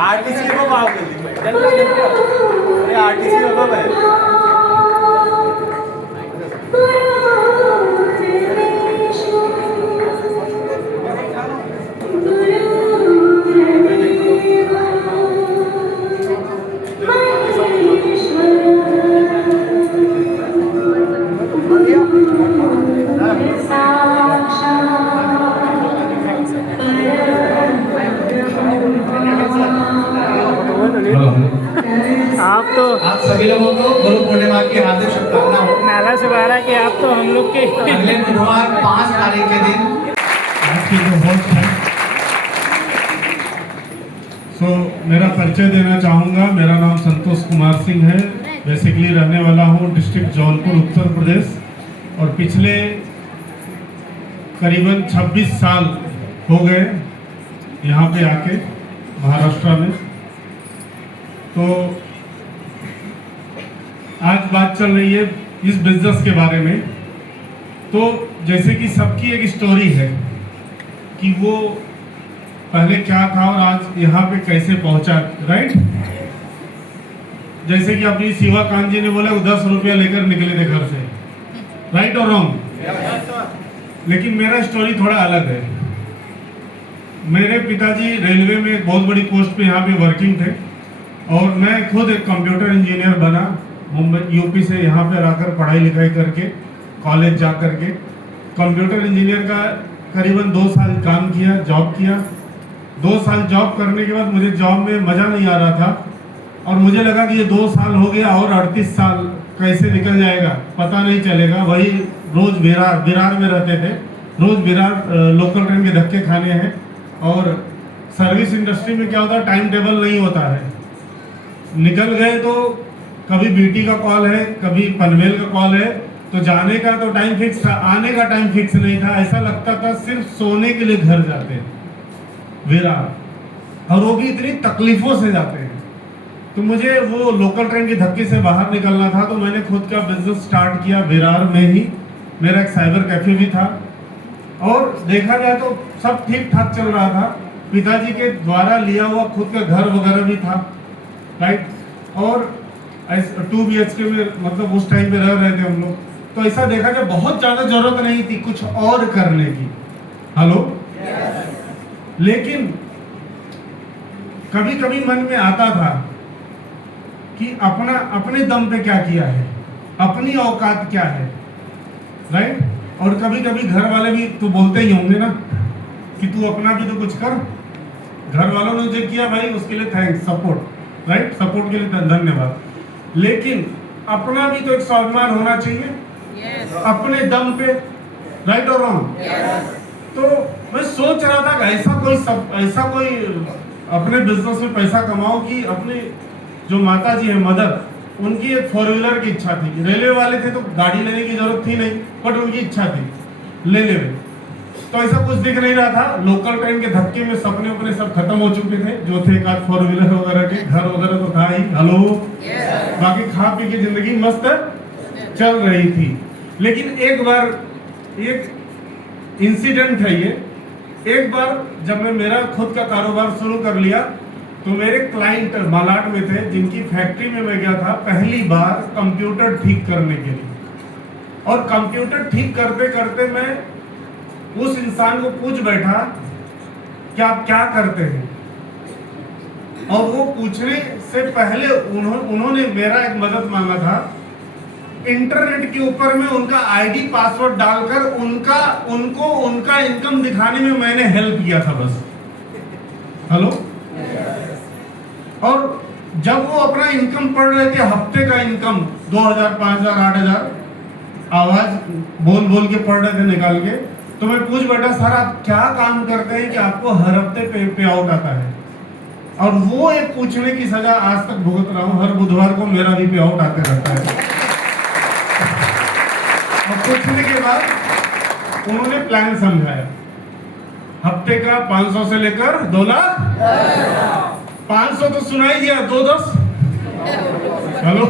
RTC बाबा है। आप सभी लोगों को गुरु पूर्णिमा की हार्दिक शुभकामनाएं। नाला सुबारा कि आप तो हम लोग के अगले बुधवार 5 तारीख के दिन आज के जो होस्ट हैं, मेरा परिचय देना चाहूँगा। मेरा नाम संतोष कुमार सिंह है। बेसिकली रहने वाला हूँ डिस्ट्रिक्ट जौनपुर उत्तर प्रदेश, और पिछले करीबन 26 साल हो गए यहाँ पे आके महाराष्ट्र में। तो आज बात चल रही है इस बिजनेस के बारे में। तो जैसे कि सबकी एक स्टोरी है कि वो पहले क्या था और आज यहाँ पे कैसे पहुंचा, राइट। जैसे कि अपनी शिवा कांत जी ने बोला वो 10 रुपया लेकर निकले थे घर से, राइट और रॉन्ग। लेकिन मेरा स्टोरी थोड़ा अलग है। मेरे पिताजी रेलवे में एक बहुत बड़ी पोस्ट पे यहाँ पे वर्किंग थे, और मैं खुद एक कंप्यूटर इंजीनियर बना। मुंबई यूपी से यहाँ पे आकर पढ़ाई लिखाई करके कॉलेज जा करके कंप्यूटर इंजीनियर का करीबन 2 साल काम किया, जॉब किया। 2 साल जॉब करने के बाद मुझे जॉब में मज़ा नहीं आ रहा था, और मुझे लगा कि ये 2 साल हो गया और 38 साल कैसे निकल जाएगा पता नहीं चलेगा। वही रोज़ विरार में रहते थे, रोज़ विरार लोकल ट्रेन के धक्के खाने हैं। और सर्विस इंडस्ट्री में क्या होता है, टाइम टेबल नहीं होता है। निकल गए तो कभी बीटी का कॉल है, कभी पनवेल का कॉल है, तो जाने का तो टाइम फिक्स था, आने का टाइम फिक्स नहीं था। ऐसा लगता था सिर्फ सोने के लिए घर जाते हैं विरार, और वो भी इतनी तकलीफों से जाते हैं। तो मुझे वो लोकल ट्रेन के धक्के से बाहर निकलना था, तो मैंने खुद का बिजनेस स्टार्ट किया विरार में ही। मेरा एक साइबर कैफे भी था, और देखा जाए तो सब ठीक ठाक चल रहा था। पिताजी के द्वारा लिया हुआ खुद का घर वगैरह भी था, राइट। और 2 BHK में, मतलब उस टाइम पे रह रहे थे हम लोग। तो ऐसा देखा जाए बहुत ज़्यादा जरूरत नहीं थी कुछ और करने की। हेलो, लेकिन कभी कभी मन में आता था कि अपने दम पे क्या किया है, अपनी औकात क्या है, राइट। और कभी कभी घर वाले भी तो बोलते ही होंगे ना कि तू अपना भी तो कुछ कर। घर वालों ने जो किया भाई उसके लिए थैंक्स, सपोर्ट, राइट, सपोर्ट के लिए धन्यवाद। लेकिन अपना भी तो एक स्वाभिमान होना चाहिए, अपने दम पे, राइट और रॉन्ग। तो मैं सोच रहा था कि ऐसा कोई अपने बिजनेस में पैसा कमाओ कि अपने जो माता जी है मदर, उनकी एक 4 व्हीलर की इच्छा थी। रेलवे वाले थे तो गाड़ी लेने की जरूरत थी नहीं, बट उनकी इच्छा थी ले ले। तो ऐसा कुछ दिख नहीं रहा था। लोकल ट्रेन के धक्के में सपने अपने सब खत्म हो चुके थे, जो थे एक आध 4 व्हीलर वगैरह के, घर वगैरह तो था ही। हेलो, बाकी खा पी के जिंदगी मस्त चल रही थी। लेकिन एक बार एक इंसिडेंट है ये। एक बार जब मैं मेरा खुद का कारोबार शुरू कर लिया, तो मेरे क्लाइंट मालाड में थे, जिनकी फैक्ट्री में मैं गया था पहली बार कंप्यूटर ठीक करने के लिए। और कंप्यूटर ठीक करते करते मैं उस इंसान को पूछ बैठा कि आप क्या करते हैं, और वो पूछने से पहले उन्होंने मेरा एक मदद मांगा था। इंटरनेट के ऊपर में उनका आईडी पासवर्ड डालकर उनको उनका इनकम दिखाने में मैंने हेल्प किया था बस। हेलो, और जब वो अपना इनकम पढ़ रहे थे, हफ्ते का इनकम 2000, 5000, 8000, आवाज बोल बोल के पढ़ रहे थे निकाल के, तो मैं पूछ बैठा सर आप क्या काम करते हैं कि आपको हर हफ्ते पे आउट आता है। और वो एक पूछने की सजा आज तक भुगत रहा हूँ। हर बुधवार को मेरा भी पे आउट आते रहता है। और पूछने के बाद उन्होंने प्लान समझाया, हफ्ते का 500 से लेकर 2 लाख, 500 तो सुनाई दिया, 210 हेलो।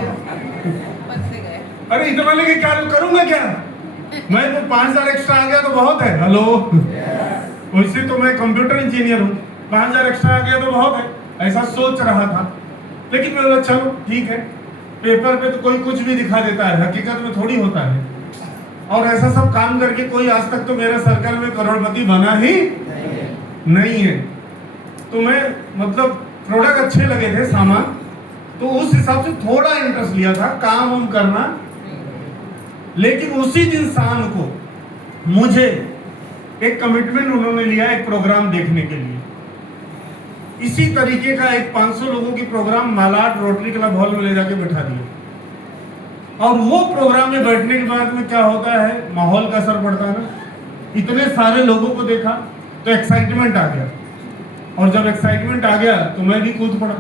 अरे इतना लेके क्या करूंगा क्या मैं? तो 5000 एक्स्ट्रा आ गया तो बहुत है। हेलो, वैसे तो मैं कंप्यूटर इंजीनियर हूँ, 5000 एक्स्ट्रा आ गया तो बहुत है, ऐसा सोच रहा था। लेकिन मैं बोला चलो ठीक है, पेपर पे तो कोई कुछ भी दिखा देता है, हकीकत में थोड़ी होता है। और ऐसा सब काम करके कोई आज तक तो मेरे सर्कल में करोड़पति बना ही नहीं है। तो मैं मतलब प्रोडक्ट अच्छे लगे थे, सामान, तो उस हिसाब से थोड़ा इंटरेस्ट लिया था काम हम करना। लेकिन उसी दिन शाम को मुझे एक कमिटमेंट उन्होंने लिया एक प्रोग्राम देखने के लिए। इसी तरीके का एक 500 लोगों की program Malad Rotary Club hall में ले जाके बैठा दिया। और वो प्रोग्राम में बैठने के बाद में क्या होता है, माहौल का असर पड़ता है ना। इतने सारे लोगों को देखा तो एक्साइटमेंट आ गया, और जब एक्साइटमेंट आ गया तो मैं भी कूद पड़ा।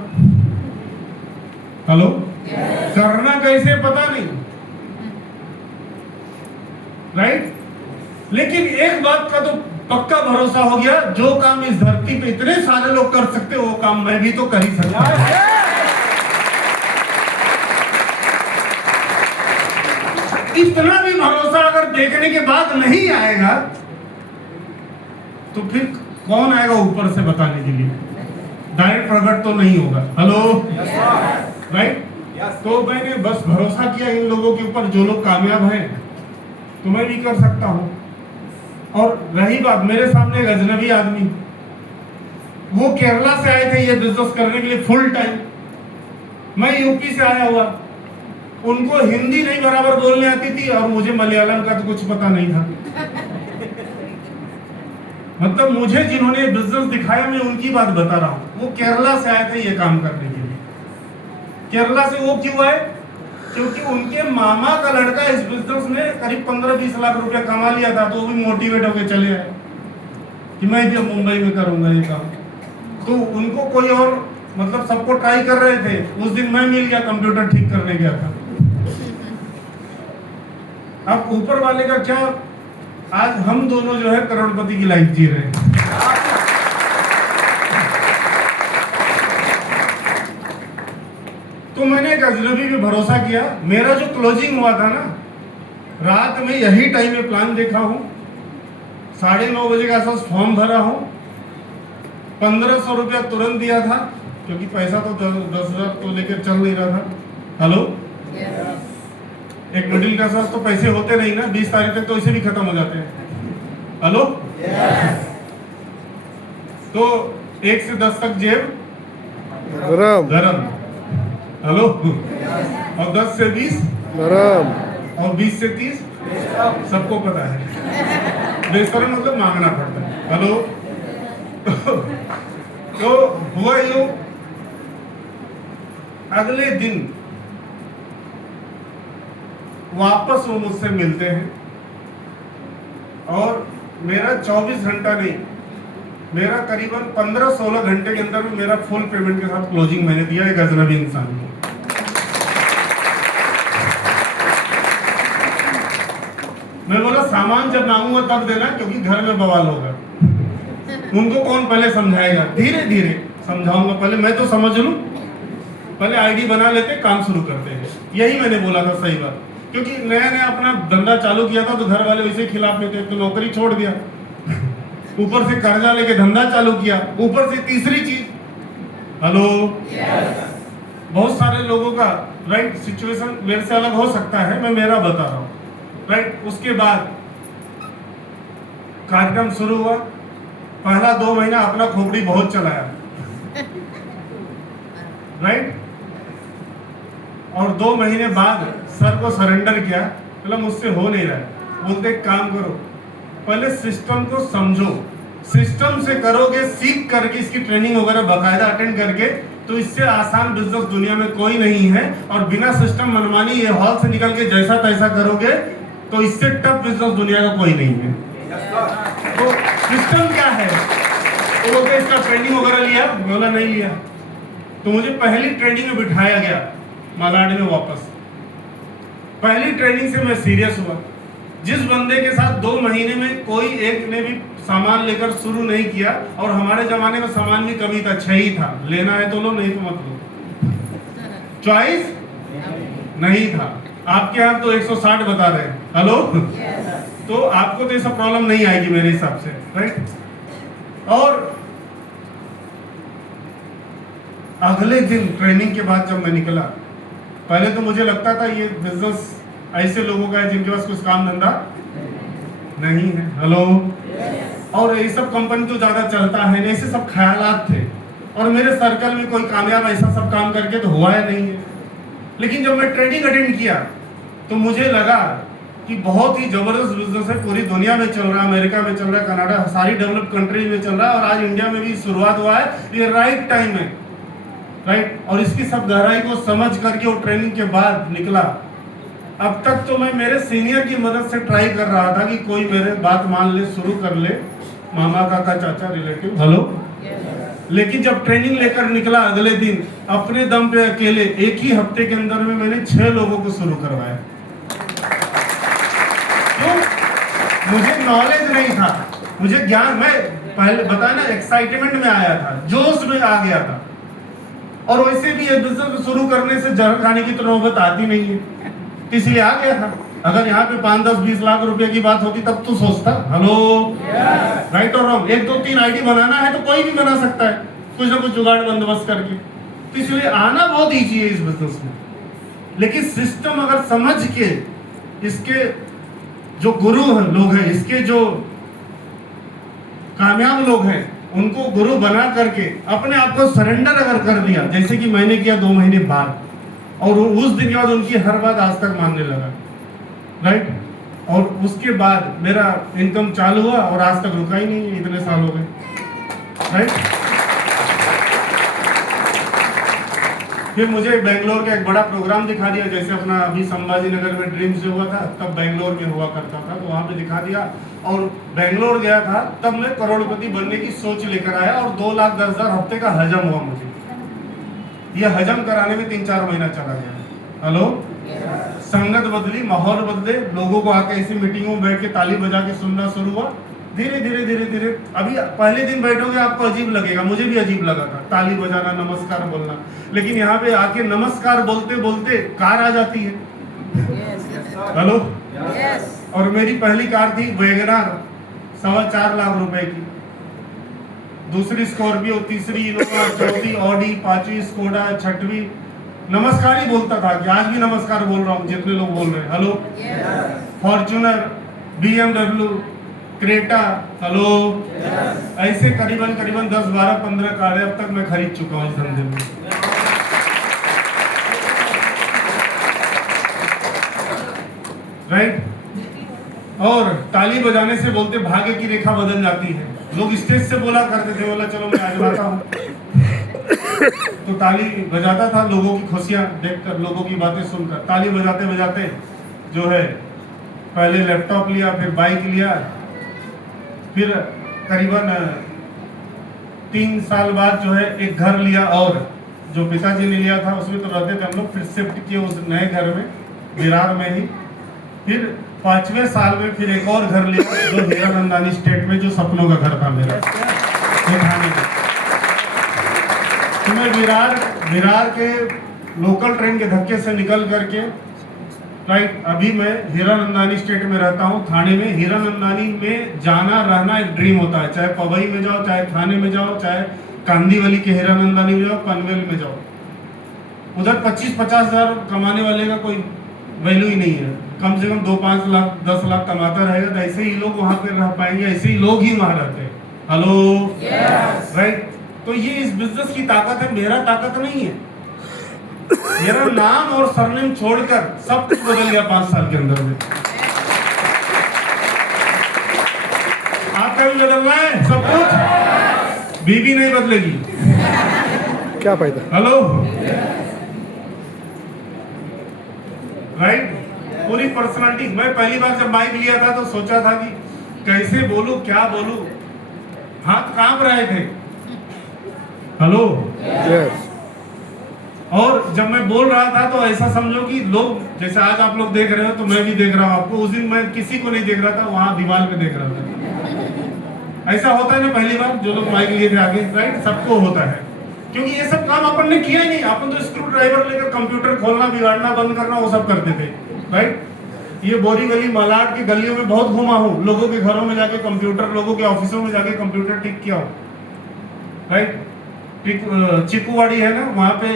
हेलो, करना कैसे पता नहीं, राइट। लेकिन एक बात का तो पक्का भरोसा हो गया, जो काम इस धरती पे इतने सारे लोग कर सकते वो काम मैं भी तो कर ही सकता हूं। इतना भी भरोसा अगर देखने के बाद नहीं आएगा तो फिर कौन आएगा ऊपर से बताने के लिए? डायरेक्ट प्रकट तो नहीं होगा। Hello, right. तो मैंने बस भरोसा किया इन लोगों के ऊपर, जो लोग कामयाब हैं तो मैं भी कर सकता हूं। और रही बात, मेरे सामने एक अजनबी आदमी, वो केरला से आए थे ये बिजनेस करने के लिए फुल टाइम। मैं यूपी से आया हुआ, उनको हिंदी नहीं बराबर बोलने आती थी और मुझे मलयालम का तो कुछ पता नहीं था। मतलब मुझे जिन्होंने बिजनेस दिखाया मैं उनकी बात बता रहा हूं। वो केरला से आए थे ये काम करने के लिए। केरला से वो क्यों आए? क्योंकि उनके मामा का लड़का इस बिजनेस में करीब 15-20 लाख रुपया कमा लिया था, तो वो भी मोटिवेट होकर चले आए कि मैं भी मुंबई में करूंगा ये काम। तो उनको कोई और मतलब सबको ट्राई कर रहे थे। उस दिन मैं मिल गया, कंप्यूटर ठीक करने गया था। अब ऊपर वाले का क्या, आज हम दोनों जो है करोड़पति की लाइफ जी रहे हैं। तो मैंने एक अजनबी पे भरोसा किया। मेरा जो क्लोजिंग हुआ था ना, रात में यही टाइम में प्लान देखा हूं, 9:30 बजे के आसपास फॉर्म भरा हूं, 1500 रुपया तुरंत दिया था, क्योंकि पैसा तो 10,000 तो लेकर चल नहीं रहा था। हेलो, एक मिडिल क्लास तो पैसे होते नहीं ना, 20 तारीख तक तो इसे भी खत्म हो जाते हैं। हेलो, तो 1 से 10 तक जेब गरम। हेलो, और 10 से 20 गरम, और 20 से 30 सबको पता है बेशरम मतलब मांगना पड़ता है। हेलो, तो हुआ यूं, अगले दिन वापस वो मुझसे मिलते हैं और मेरा 24 घंटा नहीं, मेरा करीबन 15-16 घंटे के अंदर में मेरा फुल पेमेंट के साथ क्लोजिंग मैंने दिया एक अजनबी इंसान को। मैं बोला सामान जब मांगूंगा तब देना, क्योंकि घर में बवाल होगा। उनको कौन पहले समझाएगा? धीरे धीरे समझाऊंगा, पहले मैं तो समझ लूं, पहले आईडी बना लेते, काम शुरू करते हैं। यही मैंने बोला था, सही बात। क्योंकि नया नया अपना धंधा चालू किया था तो घर वाले वैसे खिलाफ में थे, तो नौकरी छोड़ दिया, ऊपर से कर्जा लेके धंधा चालू किया, ऊपर से तीसरी चीज। हेलो, बहुत सारे लोगों का राइट सिचुएशन मेरे से अलग हो सकता है, मैं मेरा बता रहा हूँ, राइट। उसके बाद कार्यक्रम शुरू हुआ। पहला 2 महीना अपना खोपड़ी बहुत चलाया, राइट। और 2 महीने बाद सर को सरेंडर किया, मतलब मुझसे हो नहीं रहा है। बोलते एक काम करो, पहले सिस्टम को समझो, सिस्टम से करोगे, सीख करके इसकी ट्रेनिंग वगैरह बाकायदा अटेंड करके, तो इससे आसान बिजनेस दुनिया में कोई नहीं है। और बिना सिस्टम मनमानी ये हॉल से निकल के जैसा तैसा करोगे तो इससे टफ बिजनेस दुनिया का कोई नहीं है। तो सिस्टम क्या है? तो बोलते इसका ट्रेनिंग वगैरह लिया? बोला नहीं लिया। तो मुझे पहली ट्रेनिंग में बिठाया गया मालाड में वापस। पहली ट्रेनिंग से मैं सीरियस हुआ, जिस बंदे के साथ 2 महीने में कोई एक ने भी सामान लेकर शुरू नहीं किया, और हमारे जमाने में सामान भी कमी था, 6 ही था, लेना है तो लो नहीं तो मत लो, चॉइस नहीं था। आपके यहाँ तो 160 बता रहे हैं, हेलो, तो आपको तो ये सब प्रॉब्लम नहीं आएगी मेरे हिसाब से, राइट। और अगले दिन ट्रेनिंग के बाद जब मैं निकला, पहले तो मुझे लगता था ये बिजनेस ऐसे लोगों का है जिनके पास कुछ काम धंधा नहीं है, हेलो, और ये सब कंपनी तो ज्यादा चलता है नहीं, ऐसे सब ख्यालात थे। और मेरे सर्कल में कोई कामयाब ऐसा सब काम करके तो हुआ है नहीं है। लेकिन जब मैं ट्रेनिंग अटेंड किया तो मुझे लगा कि बहुत ही जबरदस्त बिजनेस है, पूरी दुनिया में चल रहा है, अमेरिका में चल रहा है, कनाडा, सारी डेवलप कंट्रीज में चल रहा है, और आज इंडिया में भी शुरुआत हुआ है। ये राइट टाइम है, राइट। और इसकी सब गहराई को समझ करके वो ट्रेनिंग के बाद निकला। अब तक तो मैं मेरे सीनियर की मदद से ट्राई कर रहा था कि कोई मेरे बात मान ले, शुरू कर ले, मामा, काका, चाचा, रिलेटिव, हेलो। लेकिन जब ट्रेनिंग लेकर निकला अगले दिन अपने दम पे अकेले, एक ही हफ्ते के अंदर में मैंने 6 लोगों को शुरू करवाया। क्यों? मुझे नॉलेज नहीं था, मुझे ज्ञान, मैं पहले बताया ना, एक्साइटमेंट में आया था, जोश में आ गया था। और वैसे भी ये बिजनेस शुरू करने से जहर खाने की तो नौबत आती नहीं है, इसलिए आ गया था। अगर यहाँ पे 5, 10, 20 लाख रुपए की बात होती तब तो सोचता, हेलो, राइट और रॉन्ग। 1, 2, 3 आईडी बनाना है तो कोई भी बना सकता है, कुछ ना कुछ जुगाड़ बंदोबस्त करके। तो इसलिए आना बहुत ईजी है इस बिजनेस में। लेकिन सिस्टम अगर समझ के, इसके जो गुरु लोग हैं, इसके जो कामयाब लोग हैं, उनको गुरु बना करके अपने आप को सरेंडर अगर कर दिया, जैसे कि मैंने किया 2 महीने बाद, और उस दिन के बाद उनकी हर बात आज तक मानने लगा, राइट। और उसके बाद मेरा इनकम चालू हुआ और आज तक रुका ही नहीं है, इतने साल हो गए, राइट। फिर मुझे बेंगलोर का एक बड़ा प्रोग्राम दिखा दिया, जैसे अपना अभी संभाजी नगर में ड्रीम्स जो हुआ था, तब बेंगलोर में हुआ करता था, तो वहां पे दिखा दिया। और बेंगलोर गया था तब मैं करोड़पति बनने की सोच लेकर आया, और 2,10,000 हफ्ते का हजम हुआ मुझे। ये हजम कराने में 3-4 महीना चला गया, हेलो। संगत बदली, माहौल बदले, लोगों को आके ऐसी मीटिंगों में बैठ के ताली बजा के सुनना शुरू हुआ। धीरे धीरे धीरे धीरे, अभी पहले दिन बैठोगे आपको अजीब लगेगा, मुझे भी अजीब लगा था, ताली बजाना, नमस्कार बोलना। लेकिन यहाँ पे आके नमस्कार बोलते बोलते कार आ जाती है, हेलो। और मेरी पहली कार थी वैगनार, 4.25 लाख रुपए की, दूसरी स्कॉर्पियो, तीसरी इनोवा, चौथी ऑडी, 5वीं स्कोडा, 6वीं। नमस्कार ही बोलता था कि आज भी नमस्कार बोल रहा हूँ, जितने लोग बोल रहे हैं, hello. Fortuner, BMW, Creta, hello. ऐसे करीबन 10, 12, 15 कारें अब तक मैं खरीद चुका हूँ इस धंधे में, राइट। और ताली बजाने से बोलते भाग्य की रेखा बदल जाती है। लोग स्टेज से बोला करते थे, बोला चलो मैं आजमाता हूँ, तो ताली बजाता था लोगों की खुशियां देखकर, लोगों की बातें सुनकर। ताली बजाते बजाते जो है, पहले लैपटॉप लिया, फिर बाइक लिया, फिर करीबन 3 साल बाद जो है एक घर लिया, और जो पिताजी ने लिया था उसमें तो रहते थे हम लोग, फिर शिफ्ट किए उस नए घर में, विरार में ही। फिर 5वें साल में फिर एक और घर लिया, जो हीरानंदानी स्टेट में, जो सपनों का घर था मेरा, ठाणे में। तो मैं विरार के लोकल ट्रेन के धक्के से निकल करके, राइट, अभी मैं हीरानंदानी स्टेट में रहता हूँ, थाने में। हीरानंदानी में जाना रहना एक ड्रीम होता है, चाहे पवई में जाओ, चाहे थाने में जाओ, चाहे कांदीवली के हीरानंदानी में जाओ, पनवेल में जाओ। उधर 25-50 हजार कमाने वाले का कोई वैल्यू ही नहीं है, कम से कम 2-5 लाख 10 लाख कमाता रहेगा, तो ऐसे ही लोग वहां पे रह पाएंगे, ऐसे ही लोग ही वहां रहते हैं, हेलो, राइट। तो ये इस बिजनेस की ताकत है, मेरा ताकत नहीं है। मेरा नाम और सरनेम छोड़कर सब कुछ बदल गया 5 साल के अंदर में। आपका भी बदलना है सब कुछ, बीबी नहीं बदलेगी, क्या फायदा, हेलो, राइट। पूरी पर्सनालिटी। मैं पहली बार जब माइक लिया था तो सोचा था कि कैसे बोलूं, क्या बोलूं, हाथ कांप रहे थे, हेलो। यस। और जब मैं बोल रहा था तो ऐसा समझो कि लोग, जैसे आज आप लोग देख रहे हो तो मैं भी देख रहा हूँ आपको, उस दिन मैं किसी को नहीं देख रहा था, वहां दीवार पे देख रहा था। ऐसा होता है ना पहली बार, जो लोग माइक लिए थे आगे, राइट, सबको होता है, क्योंकि ये सब काम अपन ने किया ही नहीं। अपन तो स्क्रू ड्राइवर लेकर कंप्यूटर खोलना, बिगाड़ना, बंद करना, वो सब करते थे, राइट। ये बोरी गली, मालाड की गलियों में बहुत घुमा हूँ, लोगों के घरों में जाके कंप्यूटर, लोगों के ऑफिसों में जाके कंप्यूटर ठीक किया हूँ, राइट। चिकूवाड़ी है ना, वहाँ पे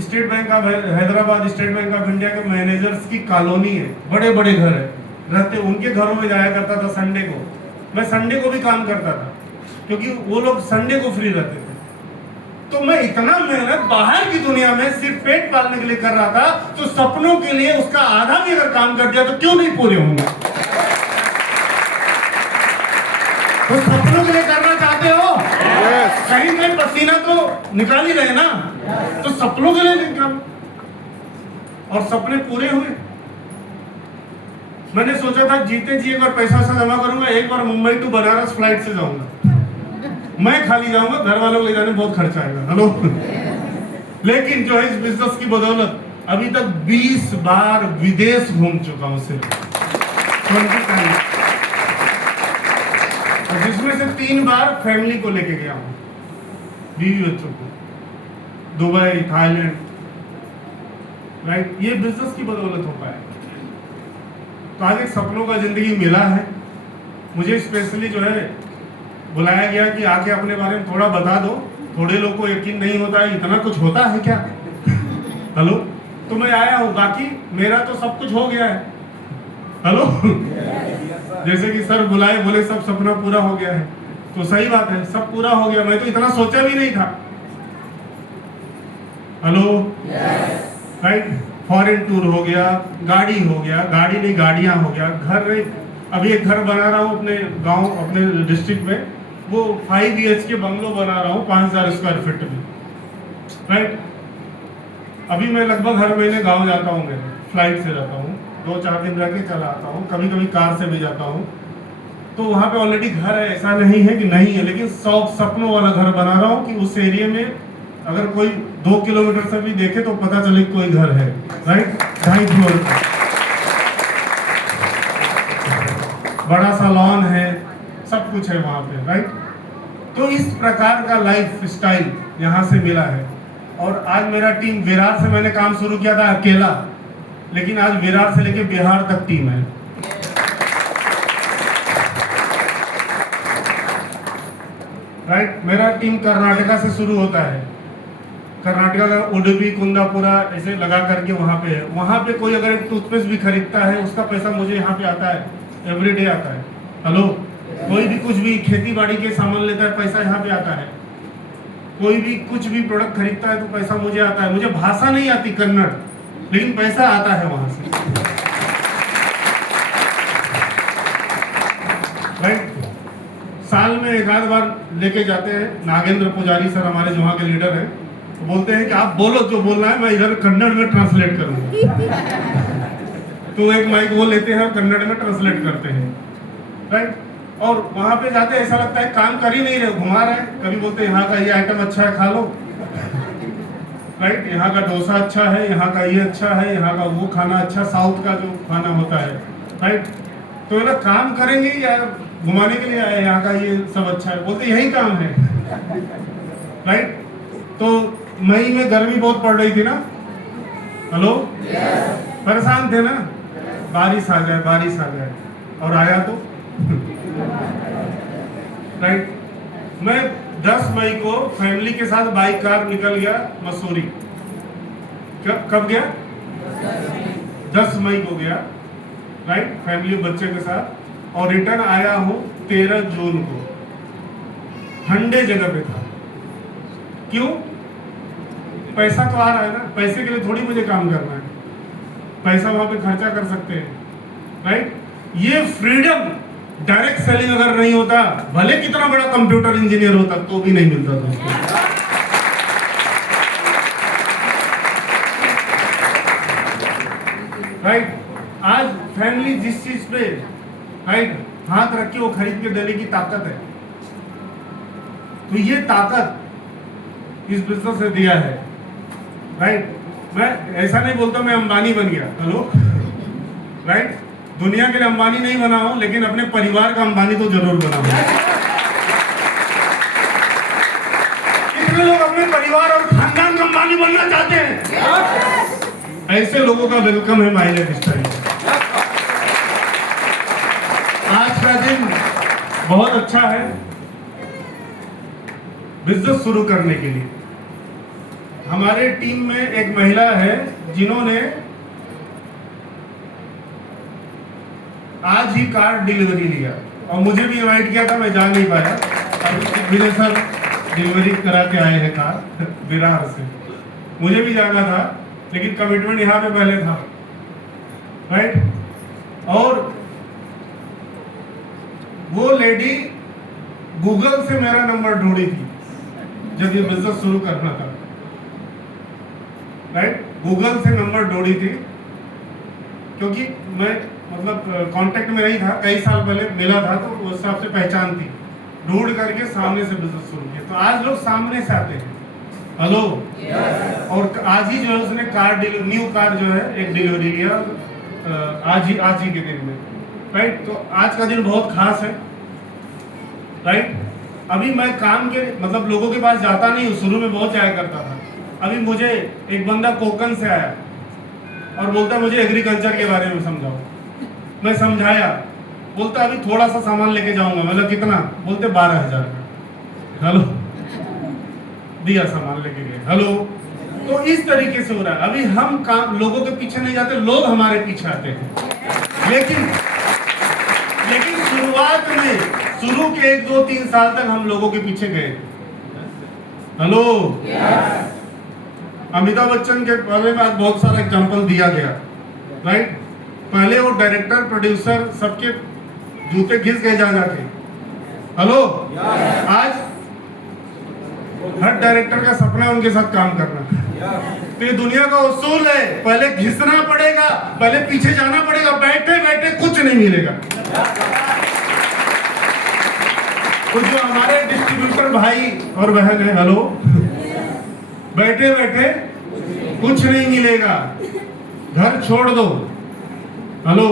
state bank of Hyderabad, state bank of India के मैनेजर्स की कॉलोनी है, बड़े बड़े घर है, रहते, उनके घरों में जाया करता था संडे को। मैं संडे को भी काम करता था, क्योंकि वो लोग संडे को फ्री रहते थे। तो मैं इतना मेहनत बाहर की दुनिया में सिर्फ पेट पालने के लिए कर रहा था, तो सपनों के लिए उसका आधा भी अगर काम कर दिया तो क्यों नहीं पूरे होंगे? तो सपनों के लिए करना चाहते हो, कहीं कहीं पसीना तो निकाल ही रहे ना, तो सपनों के लिए निकाल, और सपने पूरे हुए। मैंने सोचा था जीते जी एक बार पैसा जमा करूंगा, एक बार मुंबई टू बनारस फ्लाइट से जाऊंगा, मैं खाली जाऊंगा, घर वालों को ले जाने में बहुत खर्चा आएगा, हेलो। लेकिन जो है इस बिजनेस की बदौलत अभी तक 20 बार विदेश घूम चुका हूं सिर्फ, जिसमें से 3 बार फैमिली को लेके गया हूं, बीवी बच्चों को, दुबई, थाईलैंड, राइट। ये बिजनेस की बदौलत हो पाया। तो आज एक सपनों का जिंदगी मिला है मुझे, स्पेशली जो है बुलाया गया कि आके अपने बारे में थोड़ा बता दो। थोड़े लोगों को यकीन नहीं होता है, इतना कुछ होता है क्या, हेलो। तो मैं आया हूँ, बाकी मेरा तो सब कुछ हो गया है, हेलो। जैसे कि सर बुलाए, बोले सब सपना पूरा हो गया है, तो सही बात है, सब पूरा हो गया। मैं तो इतना सोचा भी नहीं था, हेलो, राइट। फॉरेन टूर हो गया, गाड़ी हो गया, गाड़ी नहीं गाड़ियां हो गया, घर नहीं, अभी एक घर बना रहा हूँ अपने गांव, अपने डिस्ट्रिक्ट में, वो 5 BHK बंगलो बना रहा हूँ 5000 स्क्वायर फीट में, राइट। अभी मैं लगभग हर महीने गांव जाता हूँ, मैं फ्लाइट से जाता हूँ, 2-4 दिन रह के चला आता हूँ, कभी कभी कार से भी जाता हूँ। तो वहाँ पे ऑलरेडी घर है, ऐसा नहीं है कि नहीं है, लेकिन सपनों वाला घर बना रहा हूँ कि उस एरिया में अगर कोई 2 किलोमीटर से भी देखे तो पता चले कोई घर है, राइट। 2.5 फ्लोर का बड़ा सा लॉन है, सब कुछ है वहाँ पे, राइट। तो इस प्रकार का लाइफ स्टाइल यहाँ से मिला है। और आज मेरा टीम, विरार से मैंने काम शुरू किया था अकेला, लेकिन आज विरार से लेके बिहार तक टीम है, राइट। मेरा टीम कर्नाटका से शुरू होता है, कर्नाटका का उडुपी, कुंदापुरा ऐसे लगा करके वहाँ पे है। वहाँ पे कोई अगर एक टूथपेस्ट भी खरीदता है, उसका पैसा मुझे यहाँ पे आता है, एवरीडे आता है, हेलो। कोई भी कुछ भी खेती बाड़ी के सामान लेता है, पैसा यहाँ पे आता है। कोई भी कुछ भी प्रोडक्ट खरीदता है तो पैसा मुझे आता है। मुझे भाषा नहीं आती कन्नड़, लेकिन पैसा आता है वहां से, राइट। साल में एक आध बार लेके जाते हैं, नागेंद्र पुजारी सर हमारे जो वहाँ के लीडर हैं, तो बोलते हैं कि आप बोलो जो बोलना है, मैं इधर कन्नड़ में ट्रांसलेट करूंगा। तो एक माइक वो लेते हैं और कन्नड़ में ट्रांसलेट करते हैं, राइट। और वहां पे जाते ऐसा लगता है काम कर ही नहीं रहे, घुमा रहे हैं। कभी बोलते हैं यहाँ का ये आइटम अच्छा है, खा लो, राइट। यहाँ का डोसा अच्छा है, यहाँ का ये अच्छा है, यहाँ का वो खाना अच्छा, साउथ का जो खाना होता है, राइट। तो ये ना काम करेंगे या घुमाने के लिए आए, यहाँ का ये सब अच्छा है, बोलते यही काम है, राइट। तो मई में गर्मी बहुत पड़ रही थी ना, हेलो, परेशान थे ना, बारिश आ जाए, बारिश आ जाए, और आया तो राइट। मैं 10 मई को फैमिली के साथ बाइक कार निकल गया मसूरी। कब गया? 10 मई को गया, राइट, फैमिली बच्चे के साथ, और रिटर्न आया हूं 13 जून को। ठंडे जगह पे था। क्यों? पैसा तो आ रहा है ना, पैसे के लिए थोड़ी मुझे काम करना है, पैसा वहां पे खर्चा कर सकते हैं, राइट। ये फ्रीडम डायरेक्ट सेलिंग अगर नहीं होता, भले कितना बड़ा कंप्यूटर इंजीनियर होता, तो भी नहीं मिलता दोस्तों, राइट। आज फैमिली जिस चीज पे, राइट, हाथ रख के वो खरीद के देने की ताकत है, तो ये ताकत इस बिजनेस ने दिया है, राइट। मैं ऐसा नहीं बोलता मैं अंबानी बन गया, हेलो, राइट। दुनिया के लिए अंबानी नहीं बना हूं, लेकिन अपने परिवार का अंबानी तो जरूर बना हूं। कितने लोग अपने परिवार और खानदान का अंबानी बनना चाहते हैं? ऐसे लोगों का वेलकम है माय लाइफ स्टाइल। आज का दिन बहुत अच्छा है बिजनेस शुरू करने के लिए। हमारे टीम में एक महिला है जिन्होंने आज ही कार डिलीवरी लिया और मुझे भी इनवाइट किया था, मैं जा नहीं पाया। विजय सर डिलीवरी करा के आए हैं कार बिहार से, मुझे भी जाना था लेकिन कमिटमेंट यहाँ पे पहले था, राइट। और वो लेडी गूगल से मेरा नंबर ढूंढी थी जब ये बिजनेस शुरू करना था, राइट। गूगल से नंबर ढूंढी थी क्योंकि मैं मतलब कांटेक्ट में नहीं था, कई साल पहले मिला था तो उस हिसाब से पहचान थी, ढूंढ करके सामने से बिजनेस शुरू किया। तो आज लोग सामने से आते हैं, हेलो। और आज ही जो है उसने न्यू कार जो है एक डिलीवरी लिया आज ही के दिन में, राइट। तो आज का दिन बहुत खास है, राइट। अभी मैं काम के मतलब लोगों के पास जाता नहीं हूँ, शुरू में बहुत जाया करता था। अभी मुझे एक बंदा कोकन से आया और बोलता मुझे एग्रीकल्चर के बारे में समझाओ। मैं समझाया, बोलता अभी थोड़ा सा सामान लेके जाऊंगा। मतलब कितना? बोलते 12,000 का। हेलो, दिया सामान लेके गए, हेलो। तो इस तरीके से हो रहा है। अभी हम काम लोगों के पीछे नहीं जाते, लोग हमारे पीछे आते हैं। लेकिन शुरुआत में शुरू के 1, 2, 3 साल तक हम लोगों के पीछे गए, हेलो। अमिताभ बच्चन के बारे में आज बहुत सारा एग्जांपल दिया गया, राइट। पहले वो डायरेक्टर प्रोड्यूसर सबके जूते घिस गए जा जाके, हेलो। आज हर डायरेक्टर का सपना है उनके साथ काम करना। तो ये दुनिया का उसूल है, पहले घिसना पड़ेगा, पहले पीछे जाना पड़ेगा, बैठे बैठे कुछ नहीं मिलेगा। तो जो हमारे डिस्ट्रीब्यूटर भाई और बहन है, हेलो, बैठे बैठे कुछ नहीं मिलेगा, घर छोड़ दो, हेलो।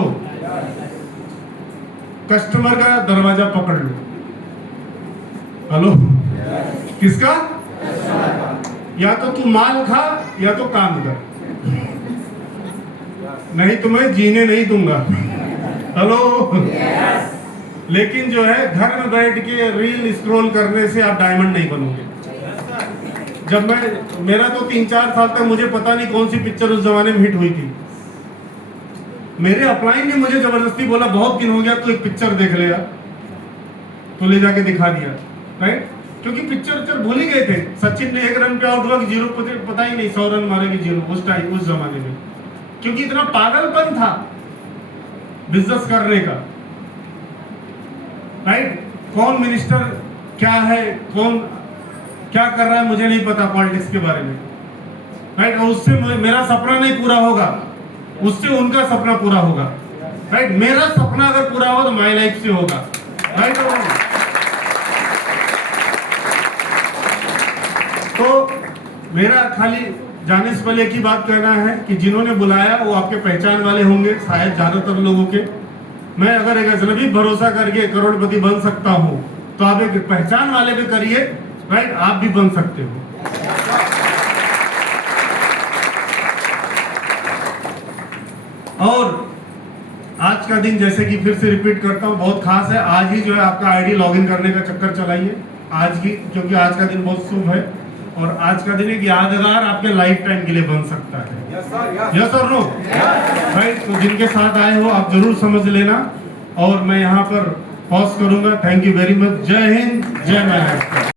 कस्टमर का दरवाजा पकड़ लो, हेलो। किसका? या तो तू माल खा या तो काम कर, नहीं तुम्हें जीने नहीं दूंगा, हेलो। लेकिन जो है घर में बैठ के रील स्क्रॉल करने से आप डायमंड नहीं बनोगे। जब मेरा तो 3-4 साल तक मुझे पता नहीं कौन सी पिक्चर उस जमाने में हिट हुई थी। मेरे अपलाइन ने मुझे जबरदस्ती बोला बहुत दिन हो गया तो एक पिक्चर देख ले यार, तो ले जाके दिखा दिया, राइट। क्योंकि पिक्चर भूल ही गए थे। सचिन ने 1 रन पे आउट हुआ कि 0 पता ही नहीं, 100 रन मारेगी 0 उस टाइम उस जमाने में, क्योंकि इतना पागलपन था बिजनेस करने का, राइट। कौन मिनिस्टर क्या है, कौन क्या कर रहा है मुझे नहीं पता पॉलिटिक्स के बारे में, राइट। और उससे मेरा सपना नहीं पूरा होगा, उससे उनका सपना पूरा होगा, राइट। मेरा सपना अगर पूरा हो तो माय लाइफ से होगा, राइट। तो मेरा खाली जाने से पहले एक ही बात कहना है कि जिन्होंने बुलाया वो आपके पहचान वाले होंगे, शायद ज्यादातर लोगों के। मैं अगर एक अजनबी भरोसा करके करोड़पति बन सकता हूं तो आप एक पहचान वाले पे करिए, राइट। आप भी बन सकते हो। और आज का दिन जैसे कि फिर से रिपीट करता हूं बहुत खास है। आज ही जो है आपका आईडी लॉगिन करने का चक्कर चलाइए आज की, क्योंकि आज का दिन बहुत शुभ है और आज का दिन एक यादगार आपके लाइफ टाइम के लिए बन सकता है। यस और नो, राइट। तो जिनके साथ आए हो आप जरूर समझ लेना और मैं यहाँ पर पॉज करूंगा। Thank you very much. जय हिंद, जय महाराष्ट्र।